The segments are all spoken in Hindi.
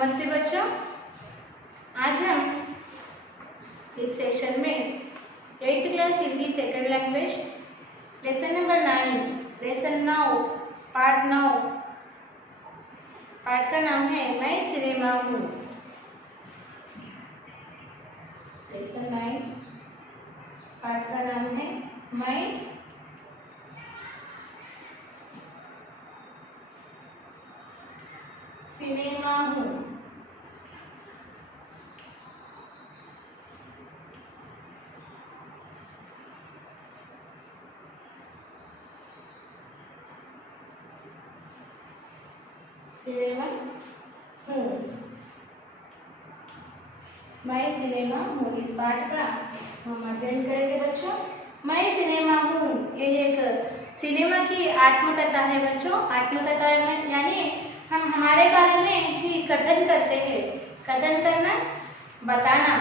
नमस्ते बच्चों, आज हम इस सेक्शन में 8th class Hindi second language lesson number 9 lesson 9 पाठ का नाम है मैं सिनेमा हूँ। लेसन 9 पाठ का नाम है मैं सिनेमा हूँ। सिनेमा हूँ, मैं सिनेमा हूँ। इस पाठ का हम अध्ययन करेंगे बच्चों। मैं सिनेमा हूँ, ये एक सिनेमा की आत्मकथा है बच्चों। आत्मकथा यानी हम हमारे बारे में ही कथन करते हैं। कथन करना, बताना।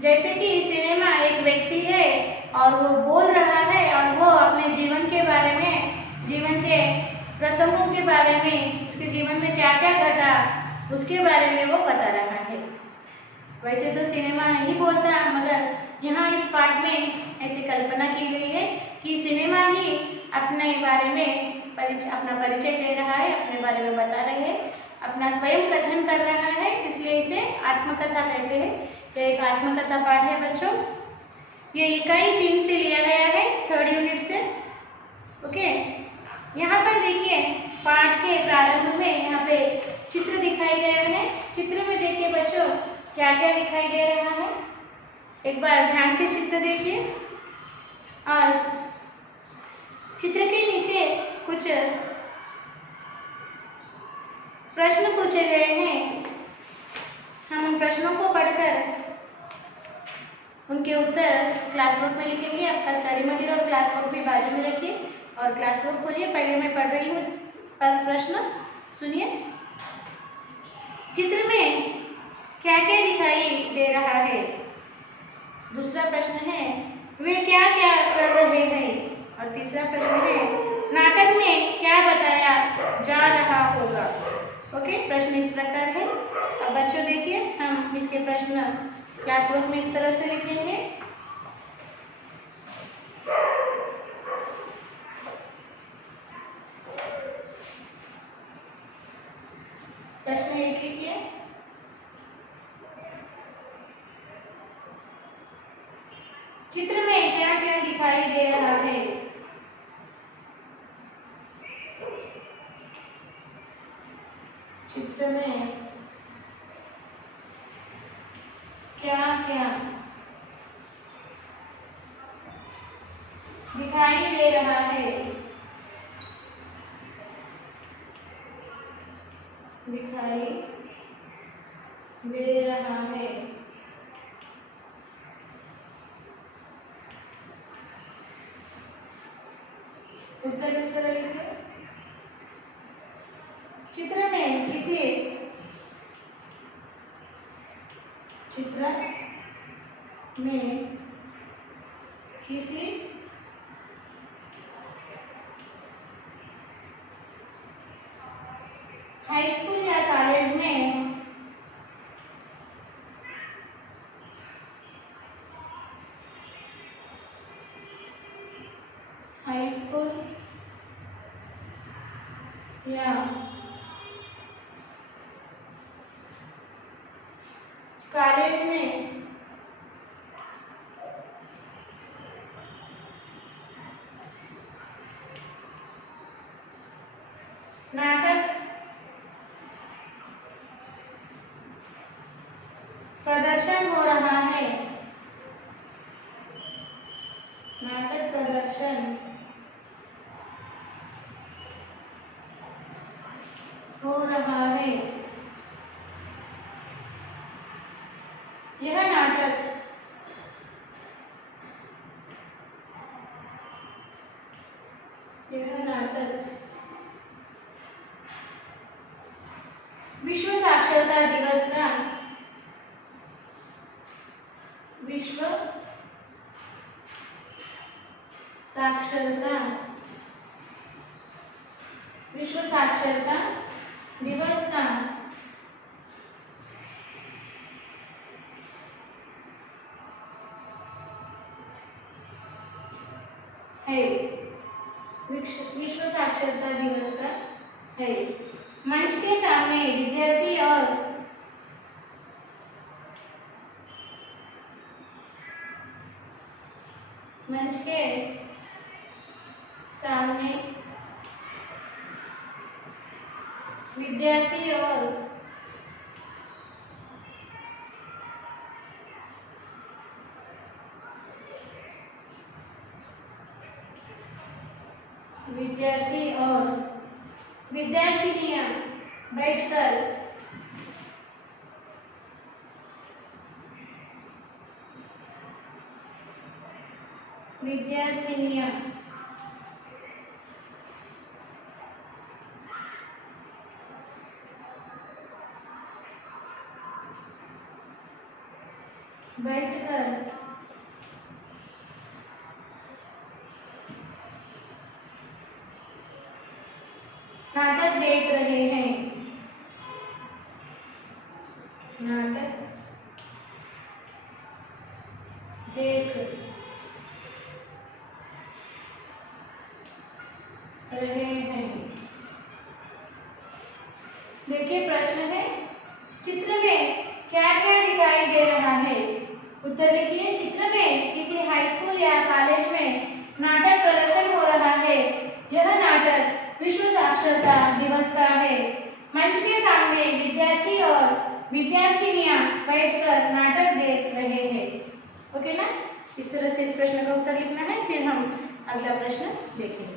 जैसे कि सिनेमा एक व्यक्ति है और वो बोल रहा है और वो अपने जीवन के बारे में, जीवन के प्रसंगों के बारे में, उसके जीवन में क्या क्या घटा उसके बारे में वो बता रहा है। वैसे तो सिनेमा नहीं बोलता, मगर यहाँ इस पाठ में ऐसी कल्पना की गई है कि सिनेमा ही अपने बारे में अपना परिचय दे रहा है, अपने बारे में बता रहे हैं, अपना स्वयं कथन कर रहा है, इसलिए इसे आत्मकथा कहते हैं। यह एक आत्मकथा पाठ है बच्चों। ये इकाई 3 से लिया गया है, 3rd यूनिट से। ओके, यहाँ पर देखिए पाठ के प्रारंभ में यहाँ पे चित्र दिखाई गया है। चित्र में देखिए बच्चों क्या क्या दिखाई दे रहा है। एक बार ध्यान से चित्र देखिए और चित्र के नीचे कुछ प्रश्न पूछे गए हैं। हम उन प्रश्नों को पढ़कर उनके उत्तर क्लासबुक में लिखेंगे। आपका स्टडी मटेरियल और क्लासबुक भी बाजू में रखिए और क्लासबुक खोलिए। पहले मैं पढ़ रही हूँ पर प्रश्न सुनिए। चित्र में क्या क्या दिखाई दे रहा है? दूसरा प्रश्न है वे क्या क्या कर रहे हैं? और तीसरा प्रश्न है नाटक में क्या बताया जा रहा होगा? ओके, प्रश्न इस प्रकार है। अब बच्चों देखिए हम इसके प्रश्न क्लासबुक में इस तरह से लिखेंगे। प्रश्न 1 लिखिए। चित्र में क्या क्या दिखाई दे रहा है? चित्र में क्या क्या दिखाई दे रहा है? दिखाई दे रहा है। उत्तर इस तरह लिखिए। चित्र में किसी हाई स्कूल या कॉलेज में हाई स्कूल या कॉलेज में नाटक प्रदर्शन हो रहा है। नाटक प्रदर्शन हो रहा है। यह नाटक विश्व साक्षरता दिवस का विश्व साक्षरता दिवस का विश्व साक्षरता दिवस का है। मंच के सामने विद्यार्थी और मंच के सामने विद्यार्थी और विद्यार्थिनियां बैठकर नाटक देख रहे हैं। नाटक देख रहे हैं। देखिए प्रश्न है, चित्र में क्या क्या दिखाई दे रहा है? उत्तर लिखिए। चित्र में किसी हाई स्कूल या कॉलेज में नाटक प्रदर्शन हो रहा है। यह नाटक विश्व साक्षरता दिवस का है। मंच के सामने विद्यार्थी और विद्यार्थिनियां बैठकर नाटक देख रहे हैं। ओके ना? इस तरह से इस प्रश्न का उत्तर लिखना है, फिर हम अगला प्रश्न देखेंगे।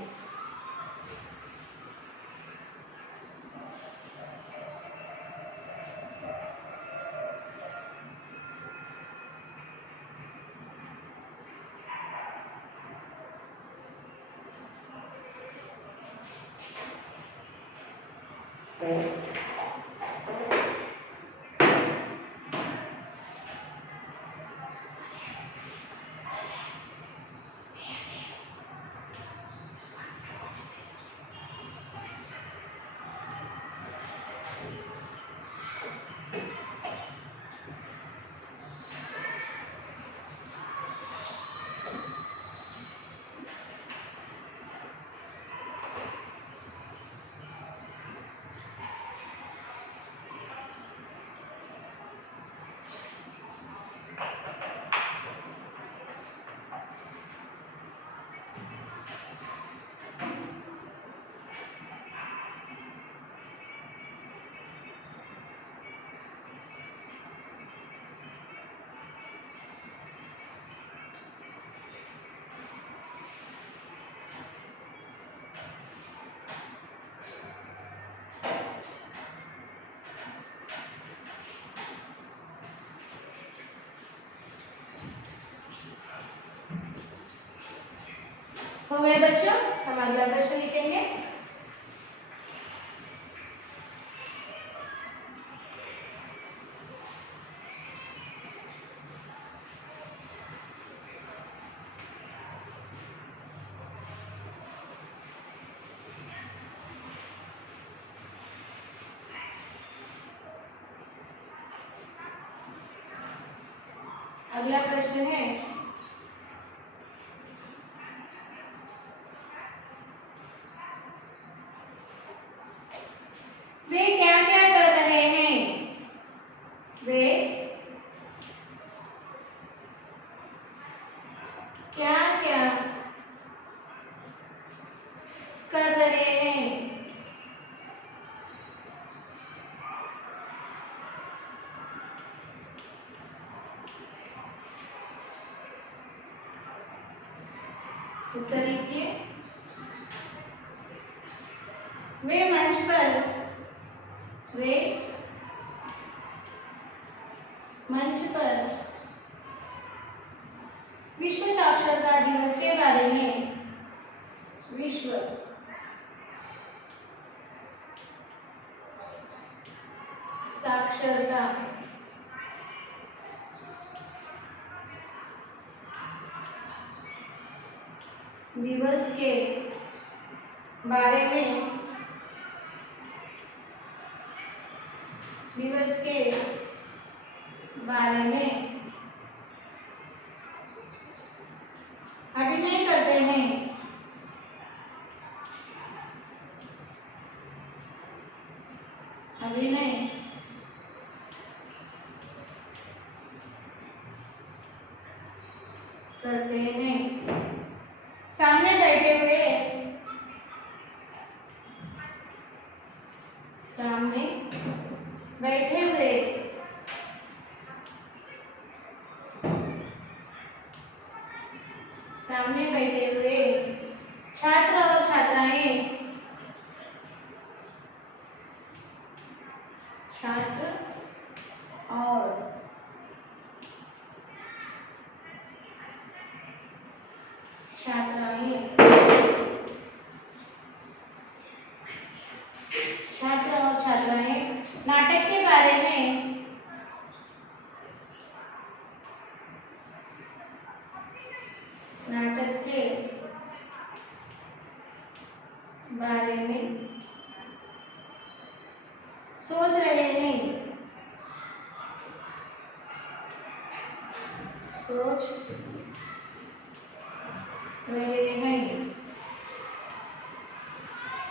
हो गए बच्चों? हम अगला प्रश्न लिखेंगे। अगला प्रश्न है, वे क्या क्या कर रहे हैं? वे क्या क्या कर रहे हैं? उत्तर लिखिए। वे मंच पर विश्व साक्षरता दिवस के बारे में विश्व साक्षरता दिवस के बारे में अभिनय करते हैं। अभिनय करते हैं। सामने बैठे हुए सामने बैठे हुए सामने बैठे हुए छात्र और छात्राएं छात्र और छात्राएं छात्र और छात्राएं नाटक के बारे में नाटक के बारे में सोच रहे हैं। सोच रहे हैं।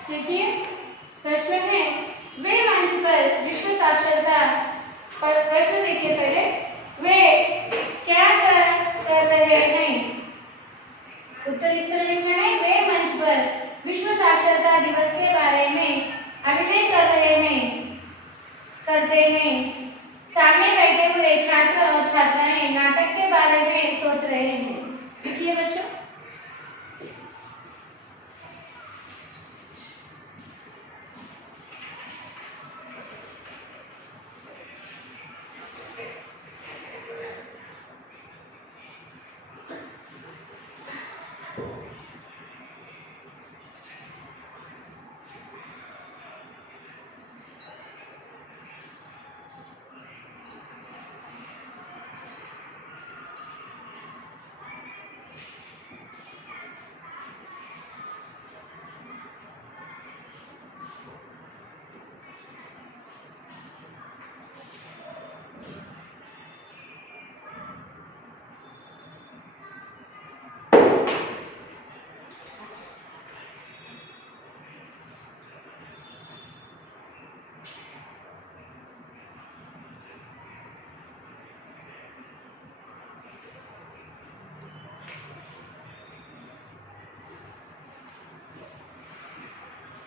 देखिए प्रश्न है, वे मंच पर विश्व साक्षरता पर प्रश्न देखिए पहले, वे क्या कर रहे हैं। उत्तर इस तरह लिखना है, वे मंच पर विश्व साक्षरता दिवस के बारे में अभिनय कर रहे हैं करते हैं। सामने बैठे हुए छात्र और छात्राएं नाटक के बारे में सोच रहे हैं। देखिए बच्चों,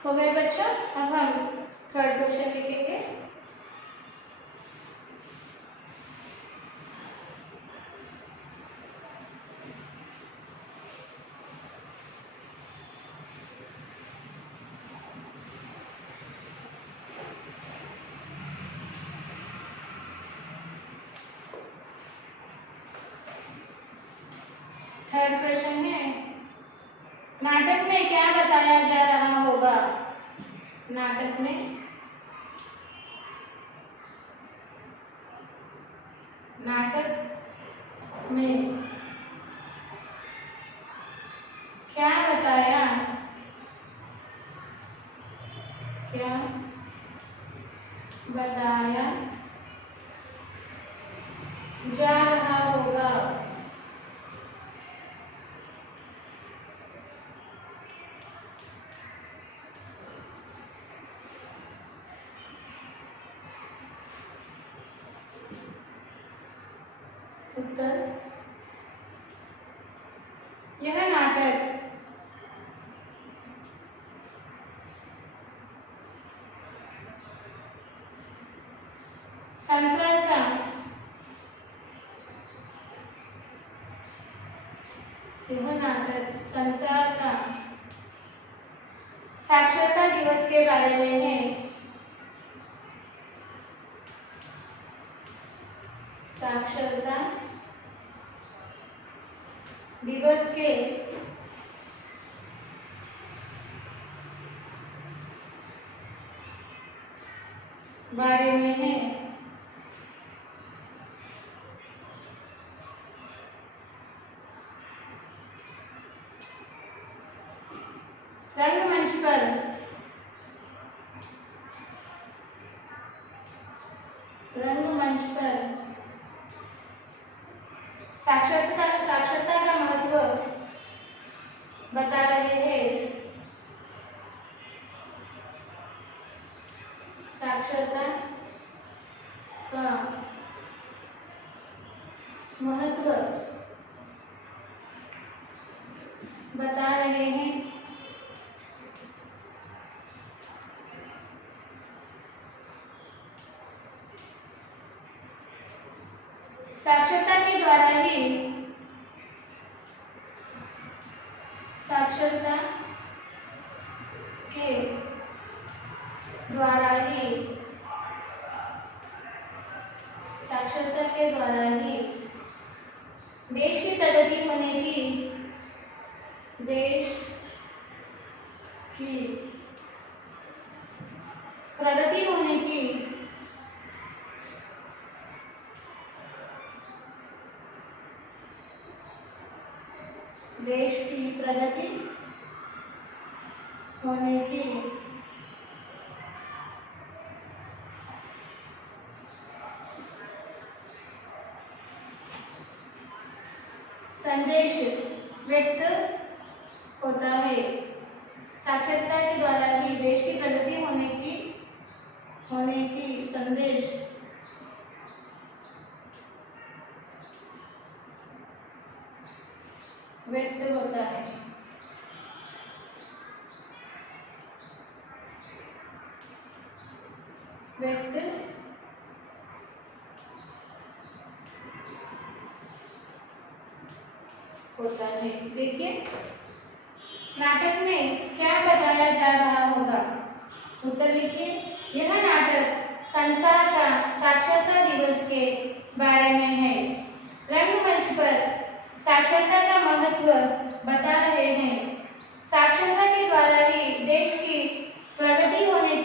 हो गए बच्चों। अब हम थर्ड क्वेश्चन लिखेंगे। थर्ड क्वेश्चन है, नाटक में क्या बताया जा रहा होगा। नाटक में क्या बताया जा रहा होगा। उत्तर, यह नाटक संसार का साक्षरता दिवस के बारे में है। साक्षरता दिवस के बारे में है। रंगमंच पर साक्षरता का महत्व बता रहे हैं। साक्षरता का महत्व बता रहे हैं। साक्षरता के द्वारा ही साक्षरता के द्वारा ही साक्षरता के द्वारा ही देश की प्रगति होने की देश की प्रगति होने की देश की प्रगति होने की संदेश व्यक्त होता है। साक्षरता के द्वारा ही देश की प्रगति होने की संदेश व्यक्त होता है। व्यक्त होता है। देखिए नाटक में क्या बताया जा रहा होगा, उत्तर लिखिए। यह नाटक संसार का साक्षरता दिवस के बारे में है। रंगमंच पर साक्षरता का महत्व बता रहे हैं। साक्षरता के द्वारा ही देश की प्रगति होने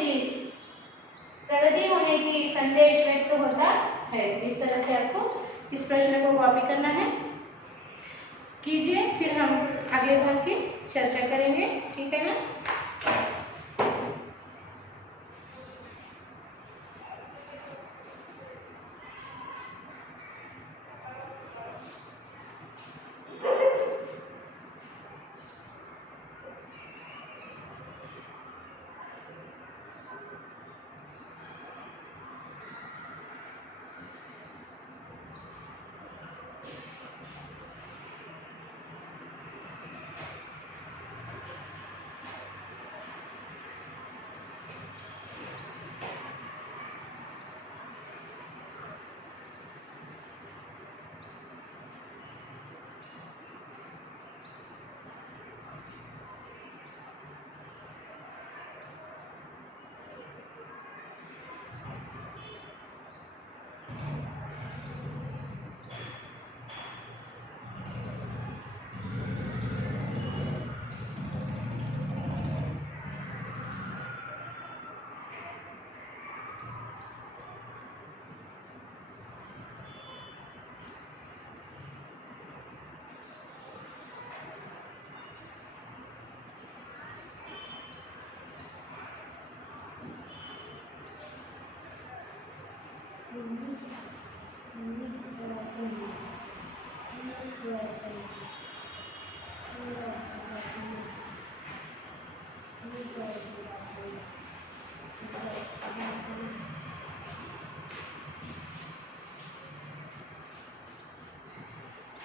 की संदेश व्यक्त होता है। इस तरह से आपको इस प्रश्न को कॉपी करना है, कीजिए, फिर हम अगले भाग की चर्चा करेंगे। ठीक है ना।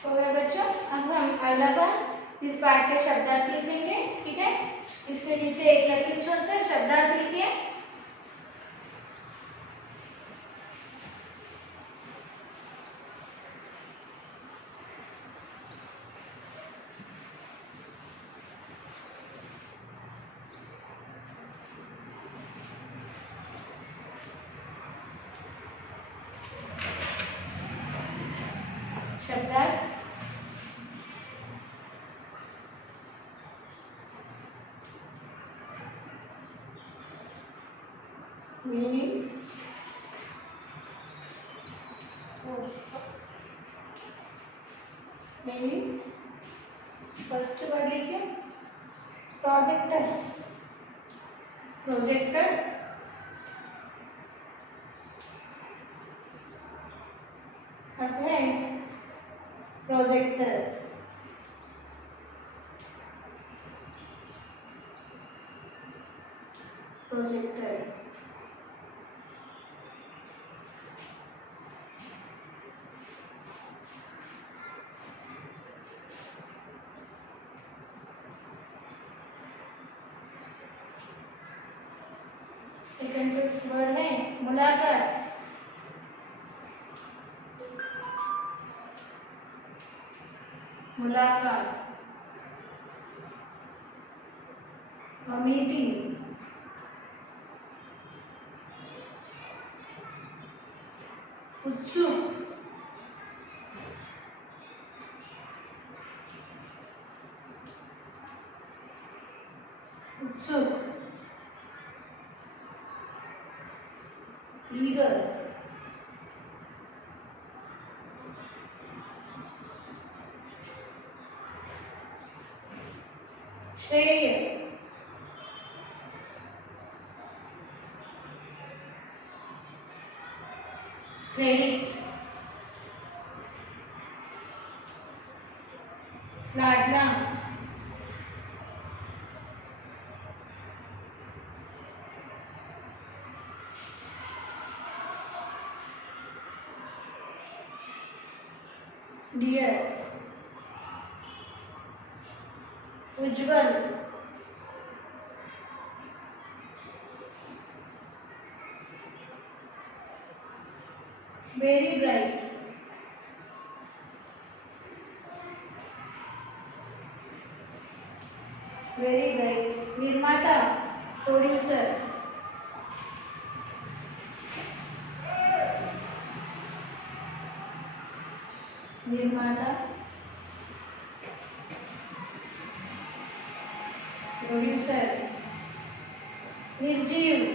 तो बच्चों अब हम अगला पाठ इस पाठ के शब्दार्थ लिखेंगे। ठीक है, इसके नीचे एक लकीर छोड़कर शब्दार्थ लिखिए। शब्दार्थ मीनिंग्स मीनिंग्स। फर्स्ट वर्ड लिखिए प्रोजेक्टर। प्रोजेक्टर अर्थ है प्रोजेक्टर। प्रोजेक्टर सेकंड वर्ड है मुलाकात, मुलाकात, मीटिंग, उत्सुक, उत्सुक, ईगर, श्रेय, क्रेडिट, लाडला, डियर, उज्जवल, वेरी ब्राइट, वेरी ब्राइट, निर्माता, प्रोड्यूसर, निर्माता, प्रोड्यूसर, निर्जीव,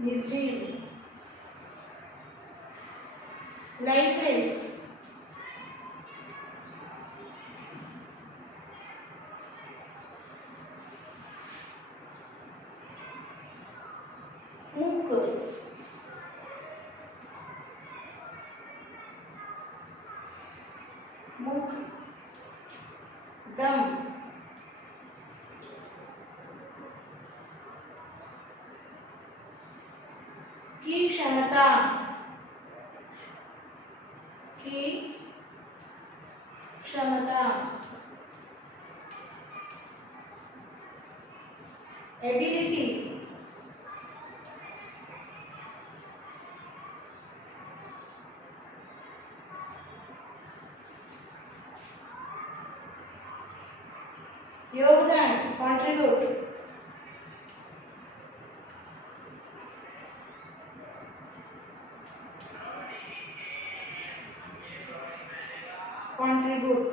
निर्जीव, लाइफलेस, मूक, मूक, दम, की क्षमता, की क्षमता, एबिलिटी, योगदान, कंट्रीब्यूट, कंट्रीब्यूट,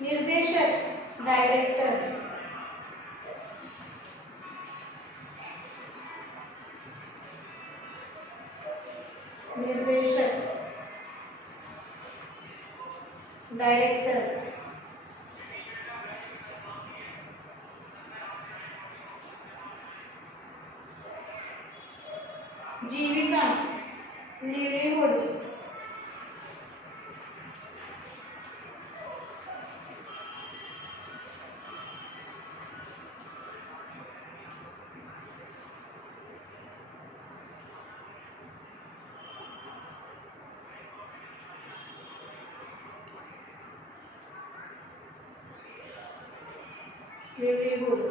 निर्देशक, डायरेक्टर, निर्देशक, डायरेक्टर, जीविका, livelihood, livelihood,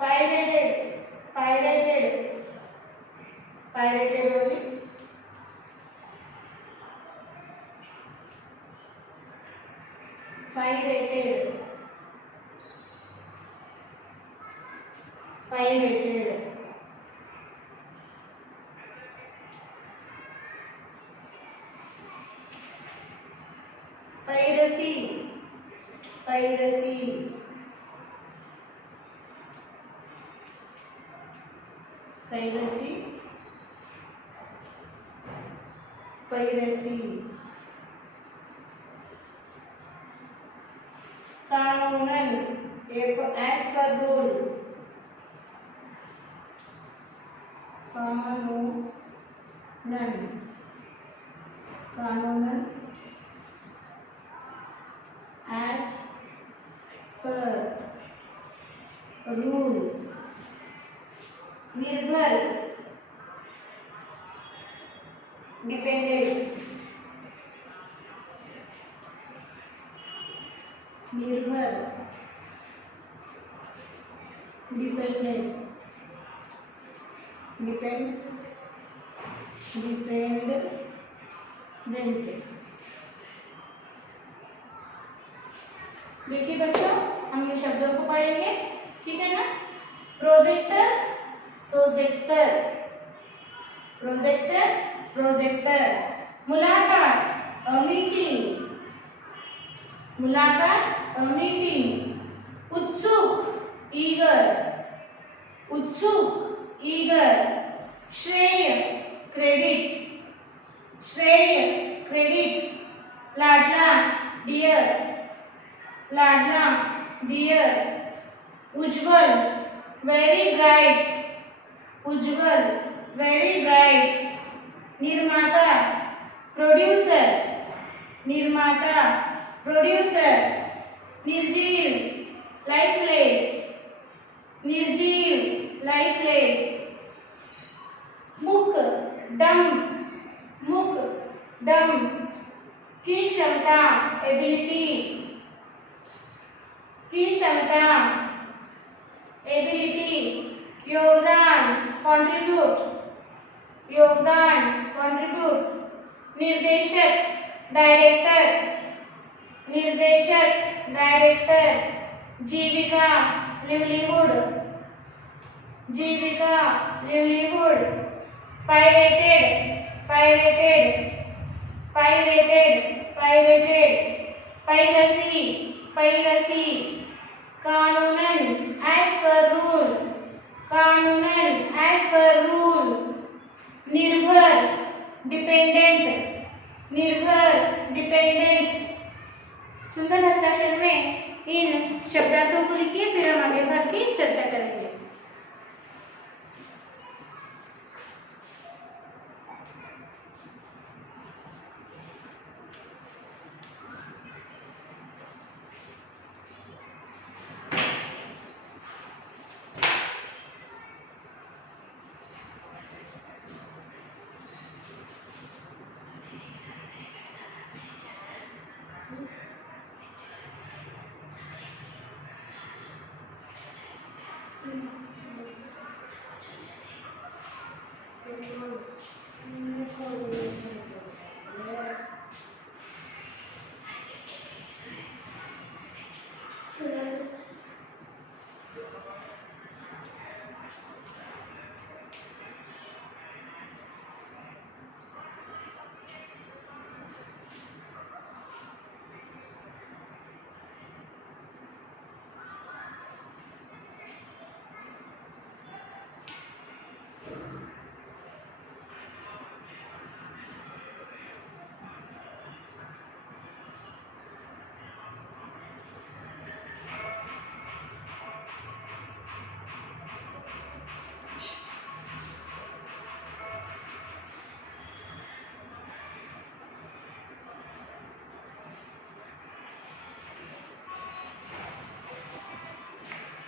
pirated, pirated, pirated होगी, pirated, pirated, piracy, piracy, piracy, piracy, कानूनन, एज पर रूल, कानूनन, कानूनन, एज पर रूल, निर्भर, डिपेंडेंट, निर्भर, डिपेंडेंट, देखिए बच्चों, हम ये शब्दों को पढ़ेंगे, ठीक है ना। Projector, projector, projector, projector. मुलाकात, अ मीटिंग, मुलाकात, अ मीटिंग। उत्सुक, ईगर, उत्सुक, ईगर। श्रेय, क्रेडिट, श्रेय, क्रेडिट। लाडला, डियर, लाडला, डियर। उज्जवल, वेरी ब्राइट, उज्जवल, वेरी ब्राइट। निर्माता, प्रोड्यूसर, निर्माता, प्रोड्यूसर। निर्जीव, लाइफलेस, निर्जीव, लाइफलेस। मुक, डम, मुक, डम। की क्षमता, एबिलिटी, की क्षमता, एबिलिटी। योगदान, कंट्रीब्यूट, योगदान, कंट्रीब्यूट। निर्देशक, डायरेक्टर, निर्देशक, डायरेक्टर। जीविका, लिवलीहुड, जीविका, livelihood. Pirated, pirated, pirated, pirated. Piracy, piracy. कानूनन, एज पर रूल, कानूनन, एज पर रूल। निर्भर, डिपेंडेंट, निर्भर, डिपेंडेंट। सुंदर हस्ताक्षर में इन शब्दार्थों को लिखिए, फिर हम आगे भाग की चर्चा करेंगे।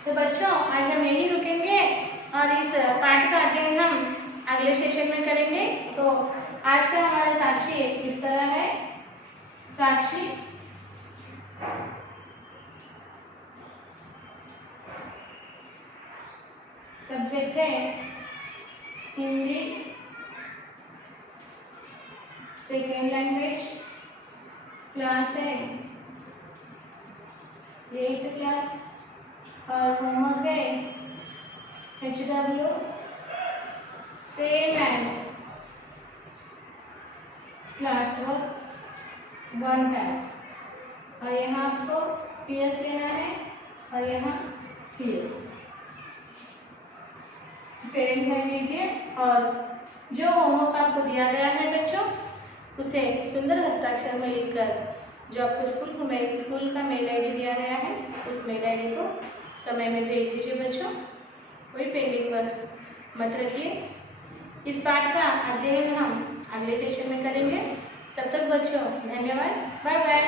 तो बच्चों, आज हम यहीं रुकेंगे और इस पाठ का अध्ययन हम अगले सेशन में करेंगे। तो आज का हमारा साक्षी इस तरह है। साक्षी, सब्जेक्ट है हिंदी, सेकेंड लैंग्वेज, क्लास है 8th क्लास और होमवर्क है HW same as class work 1 type. और यहाँ आपको PS लेना है और यहाँ PS। पेरेंट्स साइन लीजिए और जो होमवर्क आपको दिया गया है बच्चों, उसे सुंदर हस्ताक्षर में लिखकर जो आपको स्कूल का मेल ID दिया गया है, उस मेल ID को समय में भेज दीजिए बच्चों। कोई पेंडिंग वर्क मत रखिए। इस पाठ का अध्ययन हम अगले सेशन में करेंगे। तब तक बच्चों धन्यवाद, बाय बाय।